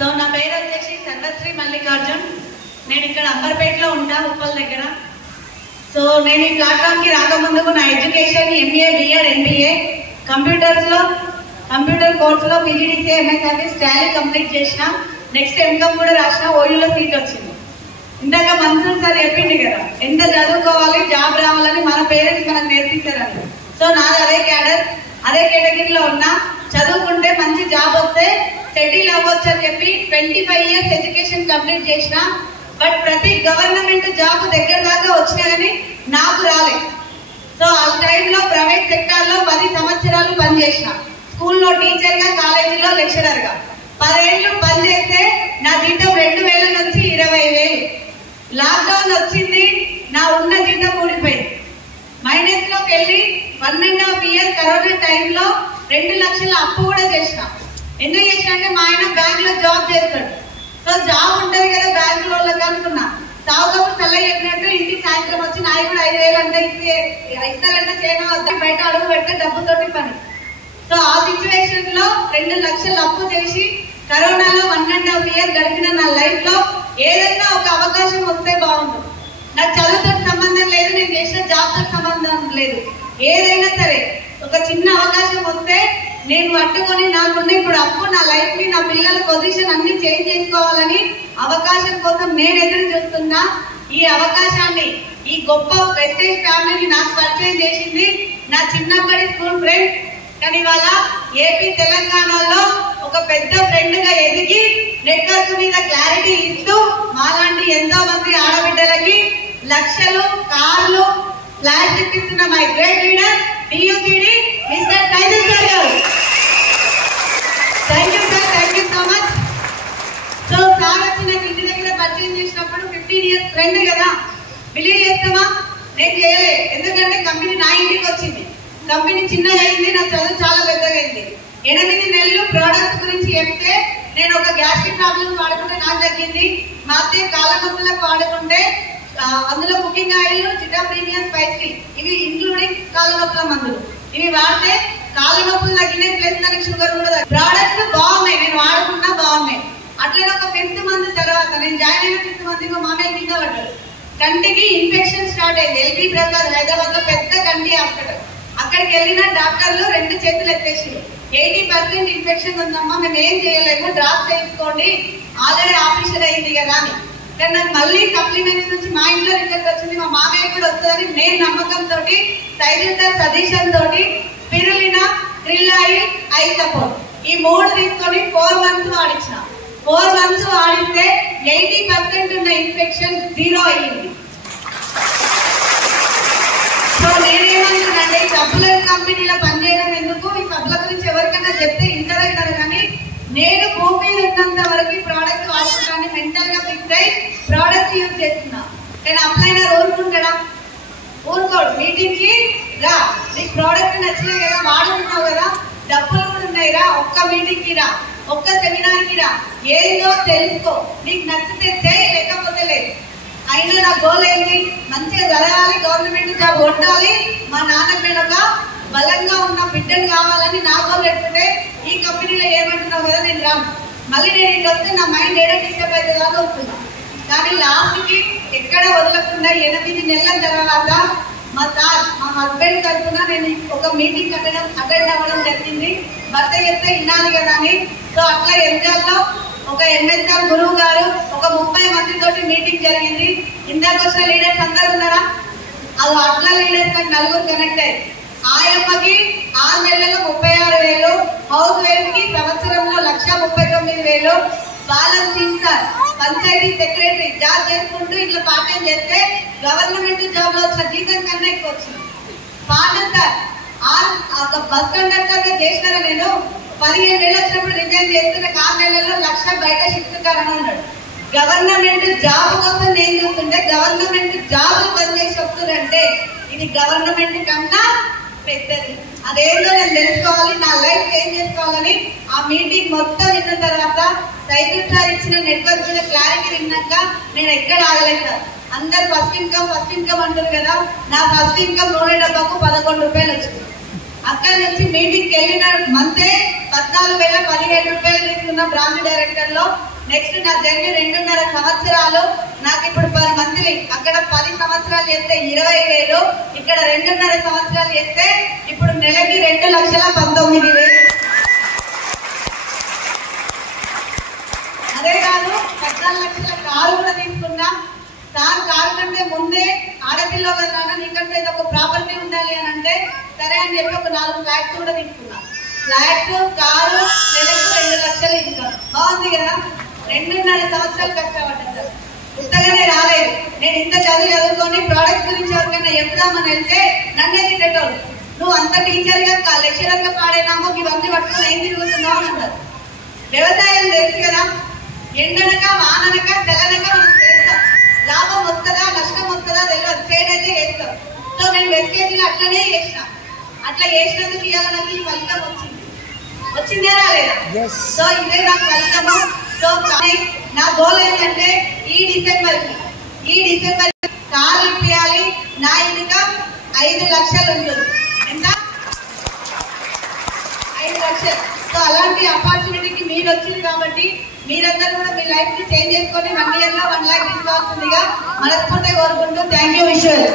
So నా పేరు వచ్చేసి సర్వశ్రీ మల్లికార్జున్. నేను ఇక్కడ అంబర్పేటలో ఉంటా, ఉప్పల్ దగ్గర. సో నేను ఈ ప్లాట్ఫామ్కి రాకముందుకు నా education MA, BEd, MBA, computer కోర్సులో PGDC, MS Office, Tally complete చేసిన. నెక్స్ట్ ఎంకామ్ కూడా రాసిన. ఓయూలో సీట్ వచ్చింది. ఇందాక మన్సూర్ సార్ చెప్పింది కదా, ఎంత చదువుకోవాలి, జాబ్ రావాలని మన పేరెంట్స్ మనకు నేర్పిస్తారని. సో నాది అదే క్యాడర్, అదే కేటగిరీలో ఉన్నా. చదువుకుంటే మంచి జాబ్ వస్తే సెటిల్ అవ్వచ్చు అని చెప్పి 25 years ఎడ్యుకేషన్ కంప్లీట్ చేసిన. బట్ ప్రతి గవర్నమెంట్ జాబ్ దగ్గర దాకా వచ్చినా కానీ నాకు రాలేదు. సో ఆ టైంలో ప్రైవేట్ సెక్టార్ లో 10 సంవత్సరాలు పనిచేసిన. స్కూల్లో టీచర్ గా, కాలేజీలో లెక్చరర్ గా 10 ఏళ్ళు పనిచేస్తే నా జీతం 2000 నుంచి 20,000. లాక్డౌన్ వచ్చింది, నా ఉన్న జీతం ఊడిపోయింది. మైనస్ లోకి వెళ్ళి 1.5 year కరోనా టైంలో 2 లక్షల అప్పు కూడా చేసిన. ఎందుకు చేసిన అంటే మా ఆయన బ్యాంక్ లో జాబ్ చేస్తాడు. సో జాబ్ ఉంటది కదా బ్యాంక్ వాళ్ళకి అనుకున్నా. సాగుకప్పుడు చల్ల చెప్పినట్టు ఇంటికి సాయంత్రం వచ్చి నాయి కూడా 5,000 అంటే ఇస్తారంటే చేయడం వద్ద, బయట అడుగు పెడితే డబ్బుతోటి పని. సో ఆ సిచ్యువేషన్ లో 2 లక్షలు అప్పు చేసి కరోనాలో 1.5 year గడిపిన నా లైఫ్ లో ఏదైనా ఒక అవకాశం వస్తే బాగుంటుంది. నాకు చదువుతో సంబంధం లేదు, నేను చేసిన జాబ్ తో సంబంధం లేదు. ఏదైనా సరే ఒక చిన్న అవకాశం వస్తే నేను పట్టుకొని నాకున్న ఇప్పుడు అప్పు, నా లైఫ్ ని, నా పిల్లల పొజిషన్ అన్ని చేంజ్ చేసుకోవాలని అవకాశం కోసం నేను ఎదురు చూస్తున్నా. ఈ అవకాశాన్ని, ఈ గొప్ప ప్రెస్టేజ్ ఫ్యామిలీని నాకు పరిచయం చేసింది నా చిన్నప్పటి స్కూల్ ఫ్రెండ్. కానీ ఇవాళ ఏపీ తెలంగాణలో ఒక పెద్ద ఫ్రెండ్ గా ఎదిగి నెట్వర్క్ మీద క్లారిటీ ఇస్తూ మాలాంటి ఎంతో మంది ఆడబిడ్డలకి లక్షలు, కార్లు, ఫ్లాట్ ఇప్పిస్తున్న my great leader TUCD mister Saidul sir garu. Thank you sir, thank you so much. So sir వచ్చి నాకు ఇంటి దగ్గర పరిచయం చేసినప్పుడు 15 years ఫ్రెండ్ కదా, బిలీవ్ చేస్తామా? నేను చేయలే. ఎందుకంటే కంపెనీ నా ఇంటికి వచ్చింది. కంపెనీ చిన్నగా అయింది, నా చదువు చాలా పెద్దగా అయింది. 8 నెలలు ప్రోడక్ట్స్ గురించి చెప్తే నేను ఒక గ్యాస్ట్రిక్ ప్రాబ్లమ్ వాడుకుంటే నాకు తగ్గింది. మా అత్తయ్య కాళ్ళ నొప్పులకు వాడుకుంటే అందులో కుకింగ్ ఆయిల్, జిటా ప్రీమియం స్పైసీ, ఇవి ఇంక్లూడింగ్ కాళ్ళ నొప్పుల మందులు, ఇవి వాడితే కాళ్ళ నొప్పులు తగ్గినాయి. ప్లస్ నాకు షుగర్ కూడా తగ్గింది. ప్రోడక్ట్స్ బాగున్నాయి, నేను వాడుకున్నా బాగున్నాయి. అట్లనే ఒక 5th month తర్వాత నేను జాయిన్ అయిన 5th month మామయ్య కింద పడ్డాడు. కంటికి ఇన్ఫెక్షన్ స్టార్ట్ అయింది. ఎల్బీ ప్రసాద్ హైదరాబాద్ లో పెద్ద కంటి హాస్పిటల్. అక్కడికి వెళ్ళిన డాక్టర్లు 2 చేతులు ఎత్తేసి 80% ఇన్ఫెక్షన్ ఉందమ్మా, మేము ఏం చేయలేము, డ్రాప్ చేయించుకోండి, ఆల్రెడీ ఆపరేషన్ అయింది కదా అని. కానీ నాకు మళ్ళీ సప్లిమెంట్స్ నుంచి మా ఇంట్లో రిజల్ట్ వచ్చింది, మా మామయ్య కూడా వస్తుందని నేను నమ్మకంతో సైదుల్ సార్ సజెషన్ తోటి spirulina, krill oil, I support ఈ 3 తీసుకొని 4 months వాడించిన. 4 months వాడిస్తే 80% ఉన్న ఇన్ఫెక్షన్ 0 అయ్యింది. సో నేనేమంటున్నానంటే ఈ సబ్బుల కంపెనీలో పనిచేయడం ఎందుకు, ఈ సబ్బుల గురించి ఎవరికైనా చెప్తే ఇంటారు కానీ నేను భూమి ఉన్నంత వరకు ప్రోడక్ట్ వాడుకుంటాను. మెంటల్ గా ఫిక్స్ అయి ప్రోడక్ట్ యూజ్ చేస్తున్నా. నేను అప్లైనా ఊరుకుంటాడా? ఊరుకోడు. మీటింగ్ కి రా, నీకు ప్రోడక్ట్ నచ్చినాయి కదా, వాడుకుంటావు కదా, డబ్బులు కూడా ఉన్నాయి రా, ఒక్క మీటింగ్ కి రా, ఒక్క సెమినార్ కి రా, ఏదో తెలుసుకో, నీకు నచ్చితే చేయి, లేకపోతే లేదు. అయినా నా గోల్ ఏంటి, మంచిగా చదవాలి, గవర్నమెంట్ జాబ్ ఉండాలి, మా నాన్న మీద ఒక బలంగా ఉన్న బిడ్డలు కావాలని నా గోల్ పెట్టుకుంటే ఈ కంపెనీలో ఏమంటున్నావు కదా నేను రాను. మళ్ళీ నేను ఇంటికి వస్తే నా మైండ్ ఏదో డిస్టర్బ్ అవుతుందా అవుతున్నా. కానీ లాస్ట్ కి ఎక్కడ వదలకుండా 8 నెలల తర్వాత మా సార్, మా హస్బెండ్ తరఫున నేను ఒక మీటింగ్ అటెండ్ అవ్వడం జరిగింది. భర్త చెప్తే వినాలి కదా అని. సో అట్లా ఎంజాల్లో ఒక ఎంఎస్ఆర్ గురువు గారు ఒక 30 మందితోటి మీటింగ్ జరిగింది. ఇందాక వచ్చిన లీడర్స్ అందరు ఉన్నారా? అది అట్లా లీడర్స్ నాకు 4 కనెక్ట్ అయ్యారు. ఆయమ్మకి 6 నెలల్లో 36,000, హౌస్ వైఫ్ కి సంవత్సరంలో 1,39,000. Balam Singh sir panchayati secretary job చేసుకుంటూ ఇట్లా పార్ట్ టైం చేస్తే గవర్నమెంట్ జాబ్ లో వచ్చిన జీతం కన్నా ఎక్కువ వచ్చింది. పాట సార్ ఒక బస్ కండక్టర్ గా చేసినారా, నేను 15,000 వచ్చినప్పుడు రిజైన్ చేస్తున్న 6 నెలల్లో 1,00,000 బయట షిఫ్ట్ కారణం ఉన్నాడు. గవర్నమెంట్ జాబ్ కోసం నేను చూస్తుంటే గవర్నమెంట్ జాబ్ పనిచేసి వస్తుందంటే ఇది గవర్నమెంట్ కన్నా పెద్దది. అదేంటో నేను తెలుసుకోవాలి, నా లైఫ్ చేంజ్ చేసుకోవాలని ఆ మీటింగ్ మొత్తం విన్న తర్వాత సైదుల్ సార్ ఇచ్చిన నెట్వర్క్ మీద క్లారిటీ విన్నాక నేను ఎక్కడ ఆగలేదు. అందరు ఫస్ట్ ఇన్కమ్ అంటారు కదా, నా ఫస్ట్ ఇన్కమ్ 100 డబ్బాకు 11 రూపాయలు వచ్చింది. అక్కడ నుంచి మీటింగ్ వెళ్ళిన మంతే 14,000 17 రూపాయలు తీసుకున్న బ్రాంచ్ డైరెక్టర్ లో నెక్స్ట్ నా జర్నీ 2.5 సంవత్సరాలు. నాకు ఇప్పుడు పర్ మంత్లీ అక్కడ 10 సంవత్సరాలు చేస్తే 20,000, ఇక్కడ 2.5 సంవత్సరాలు చేస్తే ఇప్పుడు నెలకి 2,19,000. అదే కాదు 14 లక్షల కారు కూడా తీసుకున్నా. సార్ కారు కంటే ముందే ఆడపిల్ల కదా నీకంటే ఒక ప్రాపర్టీ ఉండాలి అని అంటే సరే అని చెప్పి ఒక 4 ఫ్లాట్స్ కూడా తీసుకున్నా. ఫ్లాట్, కారు, నెలకు 2 లక్షలు ఇన్కమ్. బాగుంది కదా. 2.5 సంవత్సరాలు కష్టపడ్డా సార్. పుస్తకమే రాలేదు. నేను ఇంత చదువుకొని ప్రోడక్ట్ గురించి ఎవరికైనా చెప్దామని వెళ్తే నన్నే తిట్టేటోళ్ళు. నువ్వు అంత టీచర్ గా లెక్చరర్ గా పాడేనామో ఇవన్నీ పట్టుకుని ఏం తిరుగుతున్నావు అని అంటారు. వ్యవసాయం తెలుసు కదా, ఎండనక వాననక చల్లనక మనం చేస్తాం. లాభం వస్తుందా నష్టం వస్తుందా తెలియదు, సేడ్ అయితే చేస్తాం. సో నేను వెస్టేజ్లో అట్లనే చేసిన. అట్లా చేసినందుకు ఇవాళ నాకు ఈ ఫలితం వచ్చిందే రాలేదా? సో ఇదే నాకు ఫలితము. సో నా గోల్ ఏంటంటే ఈ డిసెంబర్ కారు ఇప్పియాలి. నా ఇన్కమ్ 5 లక్షలు ఉంటుంది. ఎంత? 5 లక్షలు. సో అలాంటి ఆపర్చునిటీకి మీరు వచ్చింది కాబట్టి మీరందరూ కూడా మీ లైఫ్ ని చేంజ్ చేసుకొని 1 year లో 1 lakh తీసుకోవాల్సిందిగా మనస్ఫూర్తిగా కోరుకుంటూ థ్యాంక్ యూ. విషువల్.